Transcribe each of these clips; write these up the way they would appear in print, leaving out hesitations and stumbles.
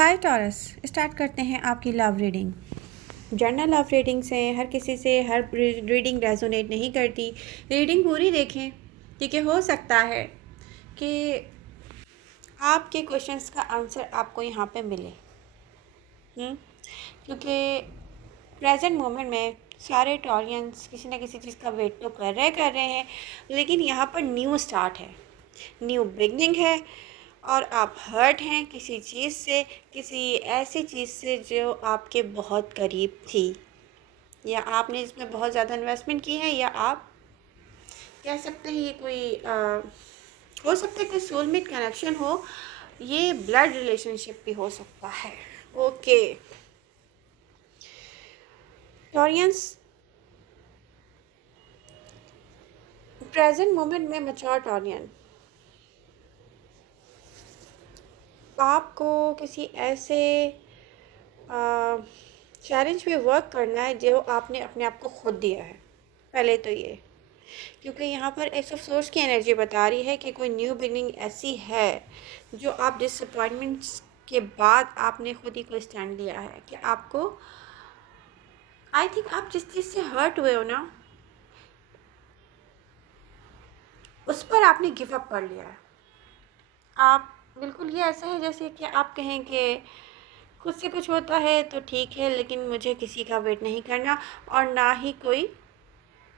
हाय taurus, start करते हैं आपकी love reading. General love reading से हर किसी से हर रीडिंग रेजोनेट नहीं करती। रीडिंग पूरी देखें, क्योंकि हो सकता है कि आपके क्वेश्चंस का आंसर आपको यहाँ पे मिले। क्योंकि प्रेजेंट मोमेंट में सारे टॉरियंस किसी न किसी चीज़ का वेट तो कर रहे हैं, लेकिन यहाँ पर न्यू स्टार्ट है, न्यू बिगनिंग है। और आप हर्ट हैं किसी चीज़ से, किसी ऐसी चीज़ से जो आपके बहुत करीब थी, या आपने इसमें बहुत ज़्यादा इन्वेस्टमेंट की है, या आप कह सकते हैं ये कोई हो सकता है कोई सोलमेट कनेक्शन हो, ये ब्लड रिलेशनशिप भी हो सकता है। ओके टॉरियंस, प्रेजेंट मोमेंट में मैच्योर टॉरियन आपको किसी ऐसे चैलेंज पे वर्क करना है जो आपने अपने आप को खुद दिया है। पहले तो ये, क्योंकि यहाँ पर एस ऑफ सोर्स की एनर्जी बता रही है कि कोई न्यू बिगनिंग ऐसी है जो आप डिसअपॉइंटमेंट्स के बाद आपने खुद ही को स्टैंड लिया है कि आपको, आई थिंक आप जिस चीज़ से हर्ट हुए हो ना, उस पर आपने गिव अप कर लिया है। आप बिल्कुल ये ऐसा है जैसे कि आप कहें कि खुद से कुछ होता है तो ठीक है, लेकिन मुझे किसी का वेट नहीं करना और ना ही कोई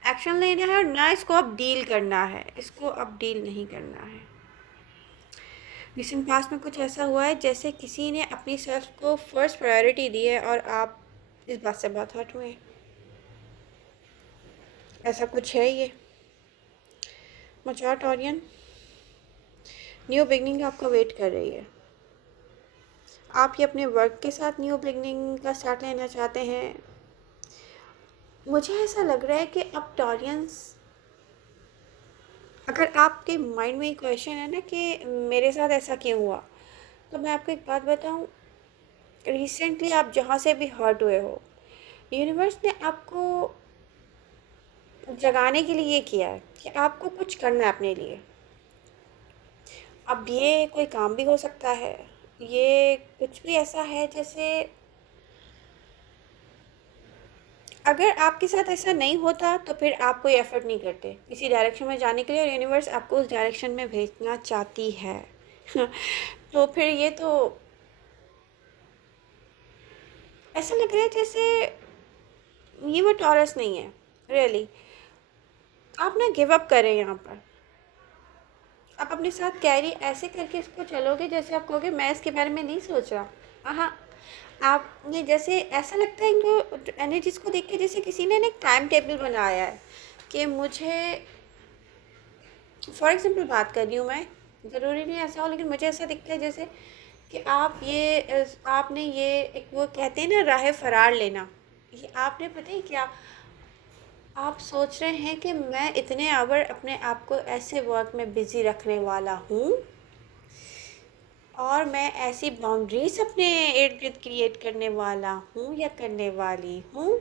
एक्शन लेना है और ना इसको अब डील करना है, इसको अब डील नहीं करना है। रिसेंट पास्ट में कुछ ऐसा हुआ है जैसे किसी ने अपनी सेल्फ को फर्स्ट प्रायोरिटी दी है और आप इस बात से बहुत हर्ट हुए। ऐसा कुछ है ये। मैच्योर टॉरियन, न्यू बिगनिंग आपको वेट कर रही है। आप ये अपने वर्क के साथ न्यू बिगनिंग का स्टार्ट लेना चाहते हैं। मुझे ऐसा लग रहा है कि अब टॉरियंस, अगर आपके माइंड में एक क्वेश्चन है ना कि मेरे साथ ऐसा क्यों हुआ, तो मैं आपको एक बात बताऊं, रिसेंटली आप जहाँ से भी हर्ट हुए हो, यूनिवर्स ने आपको जगाने के लिए ये किया है कि आपको कुछ करना है अपने लिए। अब ये कोई काम भी हो सकता है, ये कुछ भी ऐसा है जैसे अगर आपके साथ ऐसा नहीं होता तो फिर आप कोई एफर्ट नहीं करते किसी डायरेक्शन में जाने के लिए, और यूनिवर्स आपको उस डायरेक्शन में भेजना चाहती है। तो फिर ये तो ऐसा लग रहा है जैसे ये वो टॉरस नहीं है रियली। आप ना गिव अप करें यहाँ पर। आप अपने साथ कैरी ऐसे करके इसको चलोगे जैसे आप कहोगे मैं इसके बारे में नहीं सोच रहा। हाँ, आपने जैसे ऐसा लगता है इनको एनर्जीज को देख के जैसे किसी ने एक टाइम टेबल बनाया है कि मुझे, फॉर एग्जांपल बात कर रही हूँ मैं, ज़रूरी नहीं ऐसा हो, लेकिन मुझे ऐसा दिखता है जैसे कि आप ये आपने ये एक वो कहते हैं ना राह फरार लेना, ये आपने पता है क्या, आप सोच रहे हैं कि मैं इतने आवर अपने आप को ऐसे वर्क में बिज़ी रखने वाला हूँ और मैं ऐसी बाउंड्रीज अपने इर्द गिर्द क्रिएट करने वाला हूँ या करने वाली हूँ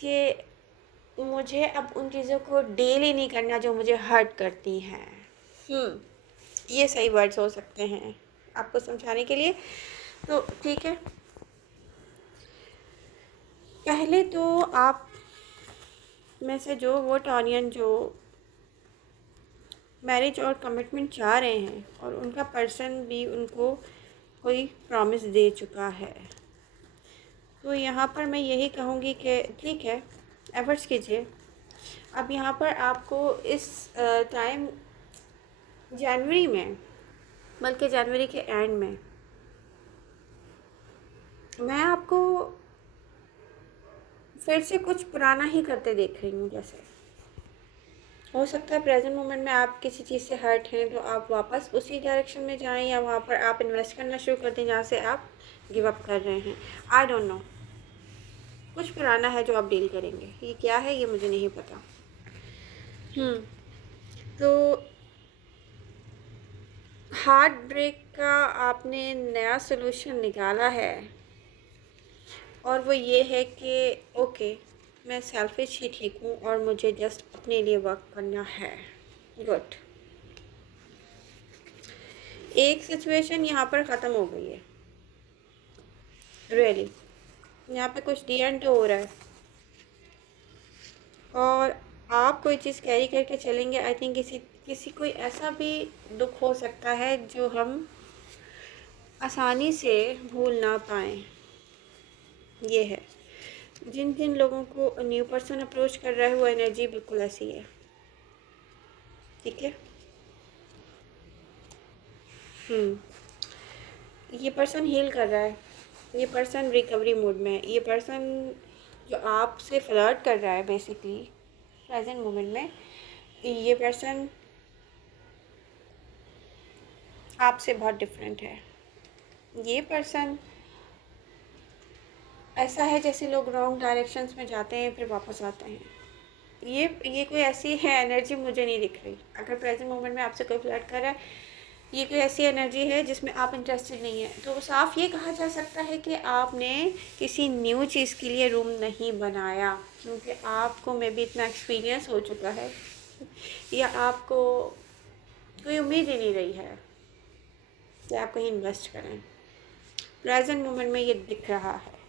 कि मुझे अब उन चीज़ों को डील ही नहीं करना जो मुझे हर्ट करती हैं। ये सही वर्ड्स हो सकते हैं आपको समझाने के लिए। तो ठीक है, पहले तो आप में से जो वो टॉरियन जो मैरिज और कमिटमेंट चाह रहे हैं और उनका पर्सन भी उनको कोई प्रॉमिस दे चुका है, तो यहाँ पर मैं यही कहूँगी कि ठीक है, एफर्ट्स कीजिए। अब यहाँ पर आपको इस टाइम जनवरी में, बल्कि जनवरी के एंड में, मैं आपको फिर से कुछ पुराना ही करते देख रही हूँ। जैसे हो सकता है प्रेजेंट मोमेंट में आप किसी चीज़ से हर्ट हैं तो आप वापस उसी डायरेक्शन में जाएं, या वहाँ पर आप इन्वेस्ट करना शुरू कर दें जहाँ से आप गिव अप कर रहे हैं। आई डोंट नो, कुछ पुराना है जो आप डील करेंगे, ये क्या है ये मुझे नहीं पता। तो हार्ट ब्रेक का आपने नया सोल्यूशन निकाला है, और वो ये है कि ओके, मैं सेल्फिश ही ठीक हूँ और मुझे जस्ट अपने लिए वर्क करना है। गुड, एक सिचुएशन यहाँ पर ख़त्म हो गई है। रियली यहाँ पे कुछ डी एंड हो रहा है, और आप कोई चीज़ कैरी करके चलेंगे। आई थिंक किसी किसी कोई ऐसा भी दुख हो सकता है जो हम आसानी से भूल ना पाएँ। ये है, जिन जिन लोगों को न्यू पर्सन अप्रोच कर रहा है वो एनर्जी बिल्कुल ऐसी है। ठीक है। ये पर्सन हील कर रहा है, ये पर्सन रिकवरी मोड में है, ये पर्सन जो आपसे फ्लर्ट कर रहा है बेसिकली प्रेजेंट मोमेंट में, ये पर्सन आपसे बहुत डिफरेंट है। ये पर्सन ऐसा है जैसे लोग रॉन्ग डायरेक्शंस में जाते हैं फिर वापस आते हैं। ये कोई ऐसी है एनर्जी मुझे नहीं दिख रही। अगर प्रेजेंट मोमेंट में आपसे कोई फ्लर्ट कर रहा है, ये कोई ऐसी एनर्जी है जिसमें आप इंटरेस्टेड नहीं है। तो साफ ये कहा जा सकता है कि आपने किसी न्यू चीज़ के लिए रूम नहीं बनाया, क्योंकि आपको मे भी इतना एक्सपीरियंस हो चुका है या आपको कोई उम्मीद ही नहीं रही है कि आप कहीं इन्वेस्ट करें। प्रेजेंट मोमेंट में ये दिख रहा है।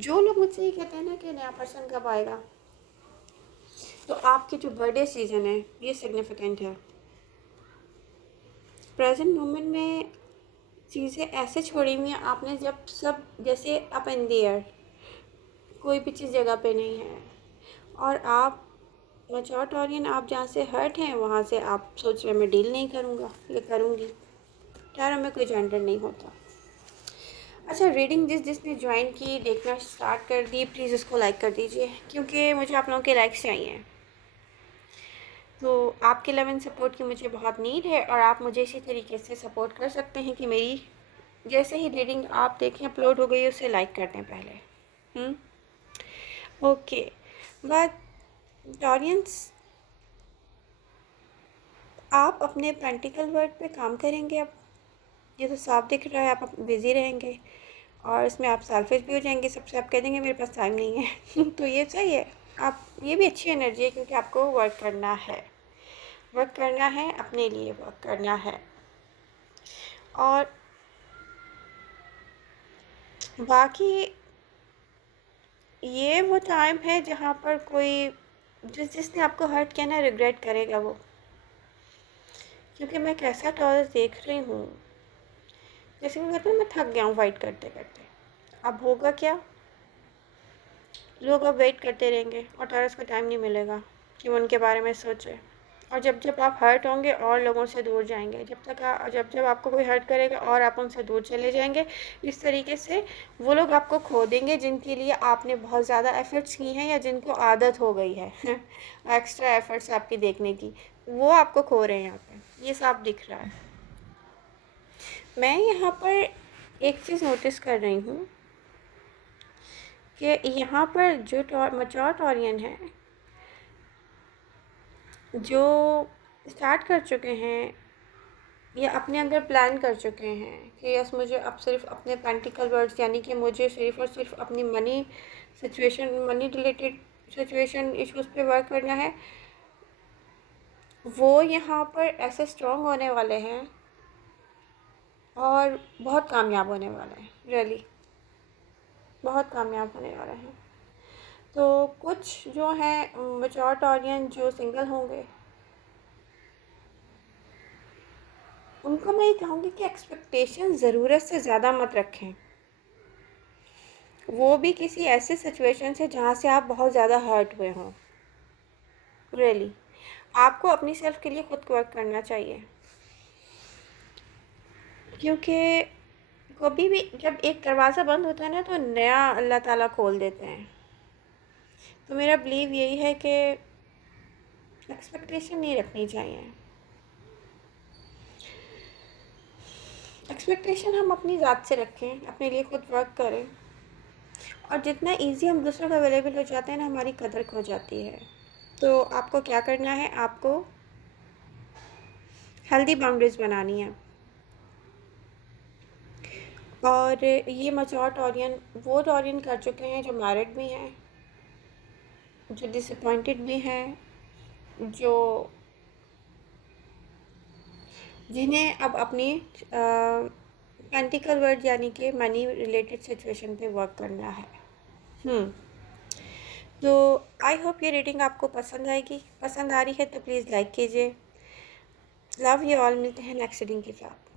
जो लोग मुझसे ये कहते हैं ना कि नया पर्सन कब आएगा, तो आपके जो बर्थडे सीज़न है ये सिग्निफिकेंट है। प्रेजेंट मोमेंट में चीज़ें ऐसे छोड़ी हुई हैं आपने, जब सब जैसे अप इन द एयर, कोई भी चीज़ जगह पे नहीं है, और आप मैच्योर टॉरियन, आप जहाँ से हर्ट हैं वहाँ से आप सोच रहे मैं डील नहीं करूँगा, ये करूँगी। टैरो में कोई जेंडर नहीं होता। अच्छा, रीडिंग जिसने ज्वाइन की, देखना स्टार्ट कर दी, प्लीज़ उसको लाइक कर दीजिए, क्योंकि मुझे आप लोगों के लाइक्स चाहिए। तो आपके लव एंड सपोर्ट की मुझे बहुत नीड है, और आप मुझे इसी तरीके से सपोर्ट कर सकते हैं कि मेरी जैसे ही रीडिंग आप देखें अपलोड हो गई उसे लाइक कर दें पहले। ओके, बट टॉरियंस, आप अपने प्रैक्टिकल वर्क पे काम करेंगे अब। ये तो साफ दिख रहा है आप बिज़ी रहेंगे, और इसमें आप सेल्फिश भी हो जाएंगे। सबसे आप कह देंगे मेरे पास टाइम नहीं है तो ये सही है, आप ये भी अच्छी एनर्जी है, क्योंकि आपको वर्क करना है, वर्क करना है, अपने लिए वर्क करना है। और बाकी ये वो टाइम है जहाँ पर कोई जिसने आपको हर्ट किया ना, रिग्रेट करेगा वो, क्योंकि मैं कैसा टॉर्च देख रही हूँ, जैसे मैं कहती हूँ मैं थक गया हूँ फाइट करते करते। अब होगा क्या, लोग अब वेट करते रहेंगे और टॉर्च को टाइम नहीं मिलेगा कि वो उनके बारे में सोचे, और जब जब आप हर्ट होंगे और लोगों से दूर जाएंगे, जब जब आपको कोई हर्ट करेगा और आप उनसे दूर चले जाएंगे, इस तरीके से वो लोग आपको खो देंगे जिनके लिए आपने बहुत ज़्यादा एफ़र्ट्स की हैं, या जिनको आदत हो गई है एक्स्ट्रा एफ़र्ट्स आपकी देखने की, वो आपको खो रहे हैं यहाँ पे, ये साफ दिख रहा है। मैं यहाँ पर एक चीज़ नोटिस कर रही हूँ कि यहाँ पर जो मैच्योर टॉरियन है, जो स्टार्ट कर चुके हैं या अपने अंदर प्लान कर चुके हैं कि यस मुझे अब सिर्फ अपने प्रैक्टिकल वर्ड्स, यानी कि मुझे सिर्फ और सिर्फ अपनी money situation, money related situation issues पे वर्क करना है, वो यहाँ पर ऐसे स्ट्रॉन्ग होने वाले हैं और बहुत कामयाब होने वाले हैं। रियली बहुत कामयाब होने वाले हैं। तो कुछ जो हैं मैच्योर टॉरियन जो सिंगल होंगे, उनको मैं ये कहूँगी कि एक्सपेक्टेशन ज़रूरत से ज़्यादा मत रखें, वो भी किसी ऐसे सिचुएशन से जहाँ से आप बहुत ज़्यादा हर्ट हुए हों। रियली आपको अपनी सेल्फ के लिए खुद को वर्क करना चाहिए, क्योंकि कभी भी जब एक दरवाज़ा बंद होता है ना, तो नया अल्लाह ताला खोल देते हैं। तो मेरा बिलीव यही है कि एक्सपेक्टेशन नहीं रखनी चाहिए। एक्सपेक्टेशन हम अपनी ज़ात से रखें, अपने लिए खुद वर्क करें, और जितना इजी हम दूसरों को अवेलेबल हो जाते हैं ना, हमारी कदर खो जाती है। तो आपको क्या करना है, आपको हेल्दी बाउंड्रीज़ बनानी है। और ये मैच्योर टॉरियन वो टॉरियन कर चुके हैं जो मैरिड भी हैं, जो डिसअपॉइंटेड भी हैं, जो जिन्हें अब अपनी पेंटिकल वर्ड यानी कि मनी रिलेटेड सिचुएशन पे वर्क करना है। हम्म तो आई होप ये रीडिंग आपको पसंद आएगी। पसंद आ रही है तो प्लीज़ लाइक कीजिए। लव यू ऑल, मिलते हैं नेक्स्ट रीडिंग के साथ।